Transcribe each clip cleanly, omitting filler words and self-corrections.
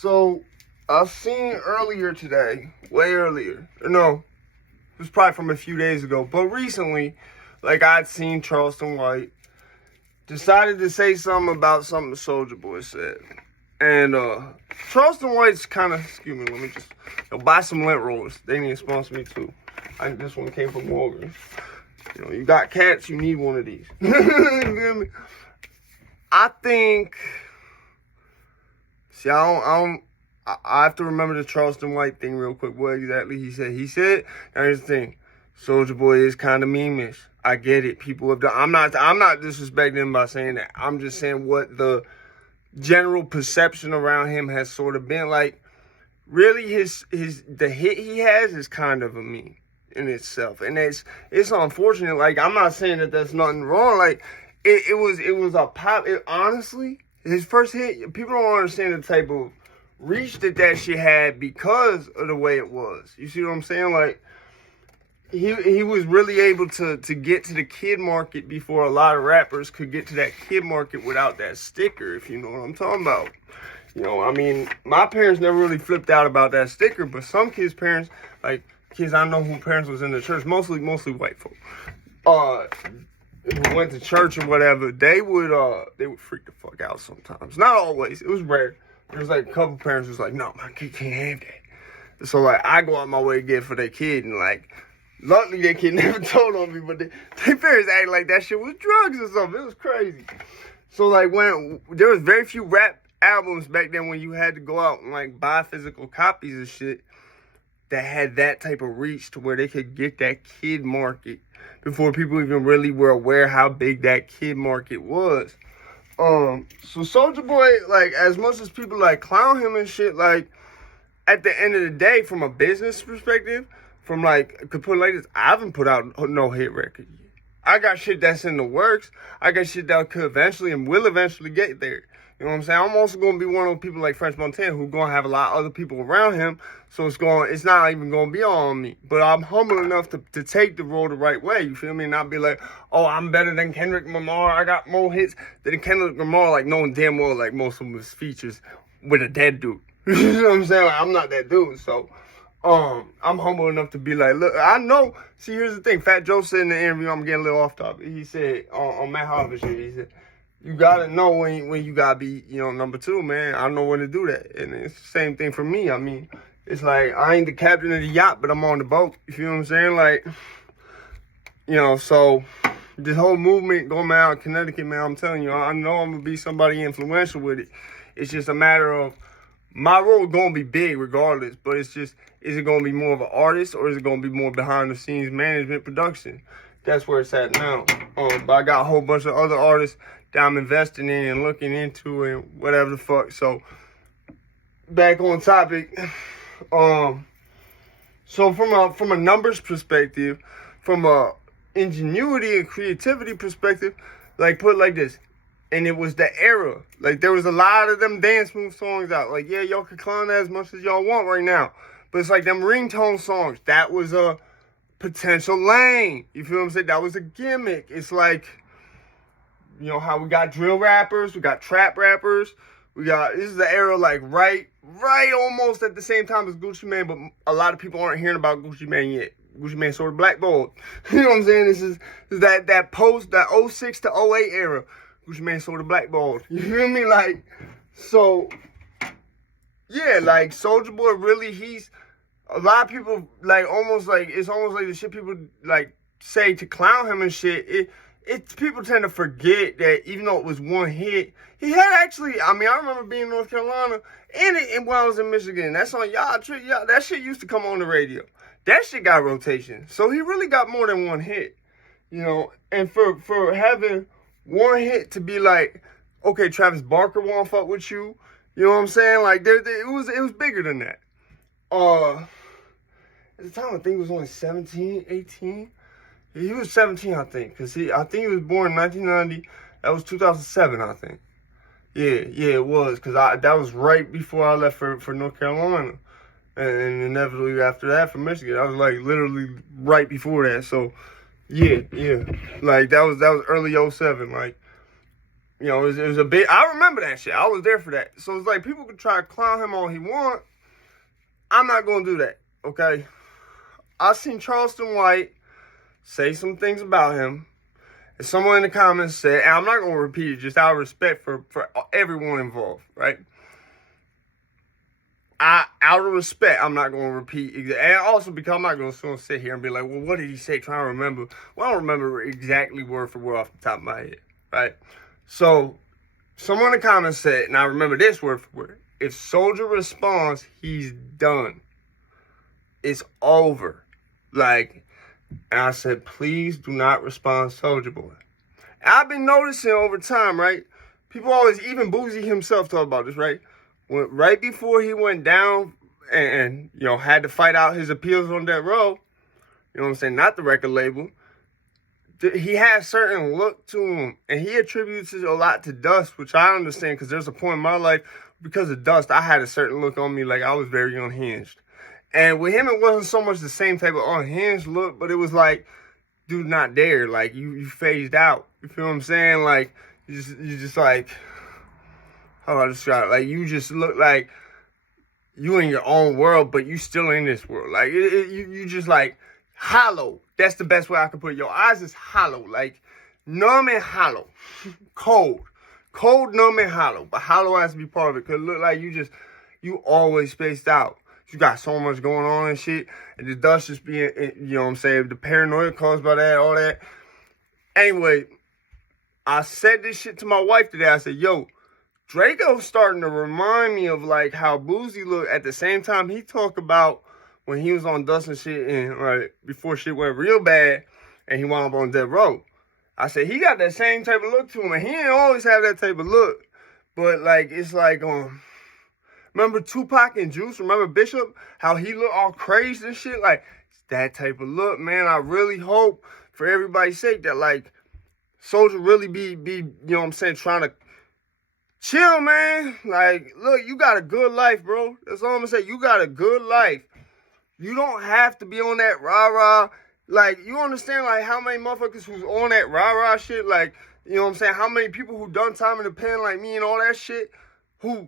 So, I've seen earlier today, way earlier. No, it was probably from a few days ago. But recently, like I'd seen Charleston White decided to say something about something Soulja Boi said. And Charleston White's kind of, excuse me, let me just buy some lint rollers. They need to sponsor me too. This one came from Walgreens. You know, you got cats, you need one of these. You feel me? I think, see, I have to remember the Charleston White thing real quick. What exactly he said? He said, now here's the thing, Soulja Boi is kind of meme-ish. I get it. People have done. I'm not disrespecting him by saying that. I'm just saying what the general perception around him has sort of been like. Really, the hit he has is kind of a meme in itself, and it's unfortunate. Like, I'm not saying that that's nothing wrong. Like, it was a pop. Honestly, his first hit, people don't understand the type of reach that shit had because of the way it was. You see what I'm saying? Like, he was really able to get to the kid market before a lot of rappers could get to that kid market without that sticker, if you know what I'm talking about. You know, I mean, my parents never really flipped out about that sticker, but some kids' parents, like kids I know whose parents was in the church, mostly white folk, who went to church or whatever, they would freak the fuck out sometimes. Not always. It was rare. There was like a couple parents who was like, no, my kid can't have that. So like I go out my way to get it for their kid, and like luckily their kid never told on me, but their parents acted like that shit was drugs or something. It was crazy. So like when there was very few rap albums back then when you had to go out and like buy physical copies of shit that had that type of reach to where they could get that kid market before people even really were aware how big that kid market was. So Soulja Boi, like, as much as people like clown him and shit, like, at the end of the day, from a business perspective, from like, could put it like this, I haven't put out no hit record yet. I got shit that's in the works. I got shit that could eventually and will eventually get there. You know what I'm saying? I'm also going to be one of those people like French Montana who's going to have a lot of other people around him. So it's not even going to be on me. But I'm humble enough to take the role the right way. You feel me? And not be like, oh, I'm better than Kendrick Lamar. I got more hits than Kendrick Lamar. Like, knowing damn well, like, most of his features with a dead dude. You know what I'm saying? Like, I'm not that dude. So, I'm humble enough to be like, look, I know. See, here's the thing. Fat Joe said in the interview, I'm getting a little off topic. He said, on Matt Harvey shit, he said, you gotta know when you gotta be, you know, number two, man. I know when to do that. And it's the same thing for me. I mean, it's like, I ain't the captain of the yacht, but I'm on the boat. You feel what I'm saying? Like, you know, so this whole movement going out in Connecticut, man, I'm telling you, I know I'm gonna be somebody influential with it. It's just a matter of, my role is gonna be big regardless, but it's just, is it gonna be more of an artist or is it gonna be more behind the scenes management production? That's where it's at now. But I got a whole bunch of other artists that I'm investing in and looking into and whatever the fuck. So back on topic. So from a numbers perspective, from a ingenuity and creativity perspective, like put it like this, and it was the era. Like there was a lot of them dance move songs out. Like, yeah, y'all can clown that as much as y'all want right now, but it's like them ringtone songs. That was a potential lane. You feel what I'm saying? That was a gimmick. It's like, you know how we got drill rappers, we got trap rappers, this is the era like right almost at the same time as Gucci Mane, but a lot of people aren't hearing about Gucci Mane yet. Gucci Mane sort of blackballed. You know what I'm saying? This is that post, that 06 to 08 era. Gucci Mane sort of blackballed. You feel me? Like, so, yeah, like Soulja Boi really, a lot of people like it's almost like the shit people like say to clown him and shit. People tend to forget that even though it was one hit, he had actually, I mean, I remember being in North Carolina and when I was in Michigan. That's on y'all, that shit used to come on the radio. That shit got rotation. So he really got more than one hit, you know. And for having one hit to be like, okay, Travis Barker won't fuck with you, you know what I'm saying? Like, it was bigger than that. At the time, I think he was only 17, 18. He was 17, I think, because I think he was born in 1990. That was 2007, I think. Yeah, it was, because that was right before I left for North Carolina. And inevitably after that for Michigan. I was like literally right before that. So, yeah. Like, that was early 07. Like, You know, it was a bit. I remember that shit. I was there for that. So it's like people can try to clown him all he want. I'm not gonna do that. Okay. I seen Charleston White say some things about him. And someone in the comments said, and I'm not gonna repeat it, just out of respect for everyone involved, right? Out of respect, I'm not gonna repeat. And also because I'm not gonna sit here and be like, well, what did he say? Trying to remember. Well, I don't remember exactly word for word off the top of my head, right? So, someone in the comments said, and I remember this word for word, if Soulja responds, he's done. It's over. Like, and I said, please do not respond, Soulja Boy. And I've been noticing over time, right? People always, even Boosie himself talk about this, right? Right before he went down and you know, had to fight out his appeals on that road, you know what I'm saying? Not the record label. He has certain look to him, and he attributes it a lot to Dust, which I understand because there's a point in my life because of Dust, I had a certain look on me, like I was very unhinged. And with him, it wasn't so much the same type of unhinged look, but it was like, dude, not there. Like you phased out. You feel what I'm saying? Like you just like, how do I describe it? Like you just look like you in your own world, but you still in this world. Like you just like hollow. That's the best way I can put it. Your eyes is hollow, like numb and hollow, cold, numb and hollow. But hollow has to be part of it because it look like you always spaced out. You got so much going on and shit, and the Dust just being, you know what I'm saying, the paranoia caused by that, all that. Anyway, I said this shit to my wife today. I said, yo, Draco's starting to remind me of like how Boosie looked at the same time he talked about when he was on Dust and shit, and right before shit went real bad, and he wound up on Death Row. I said he got that same type of look to him, and he didn't always have that type of look, but like it's like remember Tupac and Juice? Remember Bishop? How he looked all crazed and shit? Like it's that type of look, man. I really hope for everybody's sake that like Soulja really be you know what I'm saying, trying to chill, man. Like look, you got a good life, bro. That's all I'm gonna say. You got a good life. You don't have to be on that rah-rah. Like, you understand, like, how many motherfuckers who's on that rah-rah shit, like, you know what I'm saying, how many people who done time in the pen like me and all that shit, who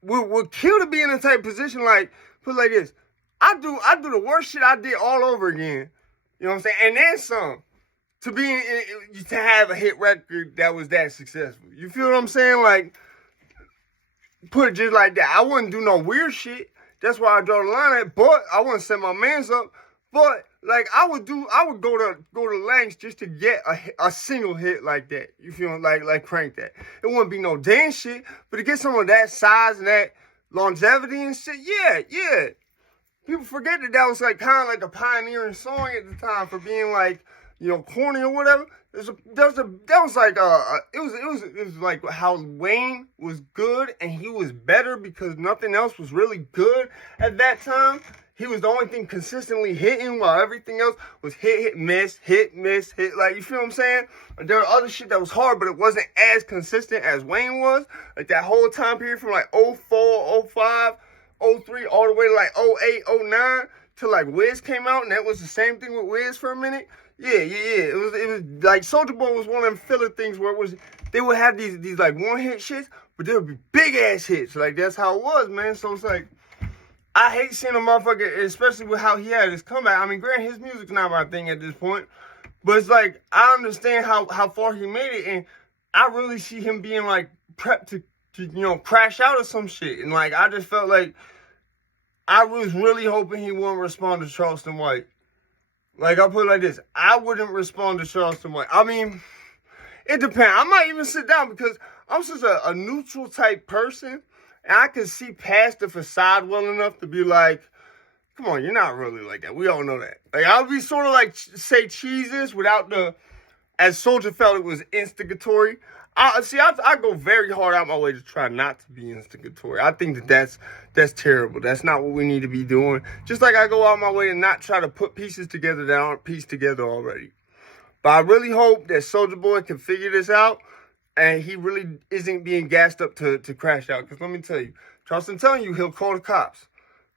would kill to be in a type of position, like, put it like this, I do the worst shit I did all over again, you know what I'm saying, and then some, to have a hit record that was that successful. You feel what I'm saying? Like, put it just like that. I wouldn't do no weird shit. That's why I draw the line at, but I wouldn't set my mans up. But like I would go to lengths just to get a single hit like that. You feel like crank that. It wouldn't be no dance shit, but to get some of that size and that longevity and shit, yeah. People forget that was like kind of like a pioneering song at the time for being like, you know, corny or whatever. It was like how Wayne was good and he was better because nothing else was really good at that time. He was the only thing consistently hitting while everything else was hit, miss. Like, you feel what I'm saying? There were other shit that was hard, but it wasn't as consistent as Wayne was. Like that whole time period from like 04, 05, 03, all the way to like 08, 09 till like Wiz came out, and that was the same thing with Wiz for a minute. Yeah. It was like Soulja Boy was one of them filler things where they would have these like one hit shits, but there would be big ass hits. Like that's how it was, man. So it's like I hate seeing a motherfucker, especially with how he had his comeback. I mean, granted, his music's not my thing at this point, but it's like I understand how far he made it, and I really see him being like prepped to you know crash out or some shit. And like I just felt like I was really hoping he wouldn't respond to Charleston White. Like, I'll put it like this. I wouldn't respond to Charleston White. I mean, it depends. I might even sit down because I'm such a neutral type person. And I can see past the facade well enough to be like, come on, you're not really like that. We all know that. Like, I'll be sort of like, say cheeses without the, as Soulja felt it was instigatory. I go very hard out my way to try not to be instigatory. I think that's terrible. That's not what we need to be doing. Just like I go out my way to not try to put pieces together that aren't pieced together already. But I really hope that Soulja Boy can figure this out, and he really isn't being gassed up to crash out. Because let me tell you, Charleston telling you he'll call the cops.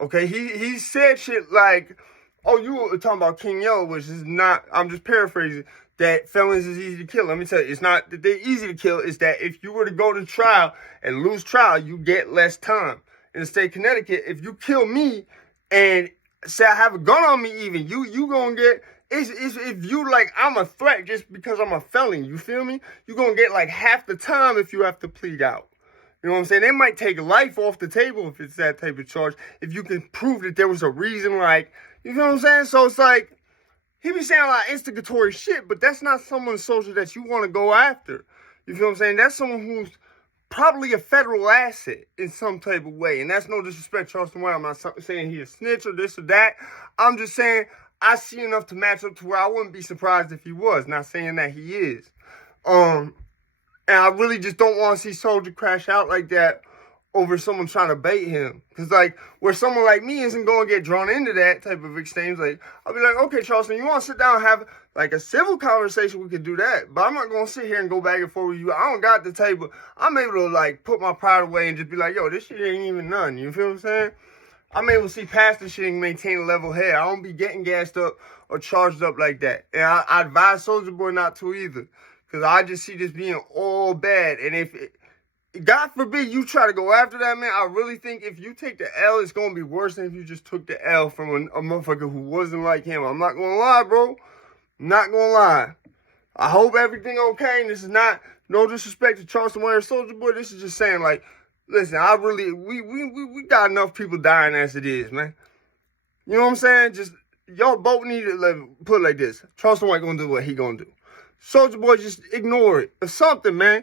Okay, he said shit like, oh, you were talking about King Yo, which is not, I'm just paraphrasing. that felons is easy to kill. Let me tell you, it's not that they're easy to kill. It's that if you were to go to trial and lose trial, you get less time. In the state of Connecticut, if you kill me and say I have a gun on me, even you gonna get. It's if you like I'm a threat just because I'm a felon. You feel me? You gonna get like half the time if you have to plead out. You know what I'm saying? They might take life off the table if it's that type of charge. If you can prove that there was a reason, like, you know what I'm saying? So it's like, he be saying a lot of instigatory shit, but that's not someone social that you want to go after. You feel what I'm saying? That's someone who's probably a federal asset in some type of way. And that's no disrespect, Charleston White. I'm not saying he's a snitch or this or that. I'm just saying I see enough to match up to where I wouldn't be surprised if he was. Not saying that he is. And I really just don't want to see Soulja crash out like that over someone trying to bait him. Because, like, where someone like me isn't going to get drawn into that type of exchange, like, I'll be like, okay, Charleston, you want to sit down and have, like, a civil conversation? We could do that. But I'm not going to sit here and go back and forth with you. I don't got the table. I'm able to, like, put my pride away and just be like, yo, this shit ain't even none. You feel what I'm saying? I'm able to see past this shit and maintain a level head. I don't be getting gassed up or charged up like that. And I advise Soulja Boi not to either. Because I just see this being all bad. And if God forbid you try to go after that, man, I really think if you take the L, it's going to be worse than if you just took the L from a motherfucker who wasn't like him. I'm not going to lie, bro. I'm not going to lie. I hope everything okay. And this is not, no disrespect to Charleston White or Soulja Boi. This is just saying, like, listen, I really, we got enough people dying as it is, man. You know what I'm saying? Just, y'all both need to put it like this. Charleston White going to do what he going to do. Soulja Boi, just ignore it. Or something, man.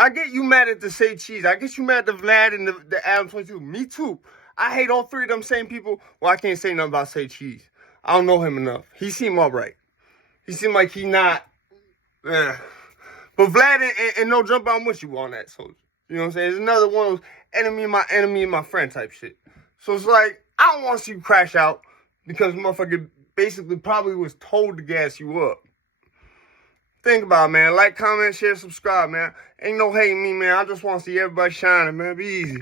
I get you mad at the Say Cheese. I get you mad at the Vlad and the Adam 22. Me too. I hate all three of them same people. Well, I can't say nothing about Say Cheese. I don't know him enough. He seemed all right. He seemed like he not. But Vlad and No Jump, I'm with you on that, Soulja. You know what I'm saying? It's another one of those enemy and my friend type shit. So it's like, I don't want to see you crash out because motherfucker basically probably was told to gas you up. Think about it, man. Like, comment, share, subscribe, man. Ain't no hating me, man. I just want to see everybody shining, man. Be easy.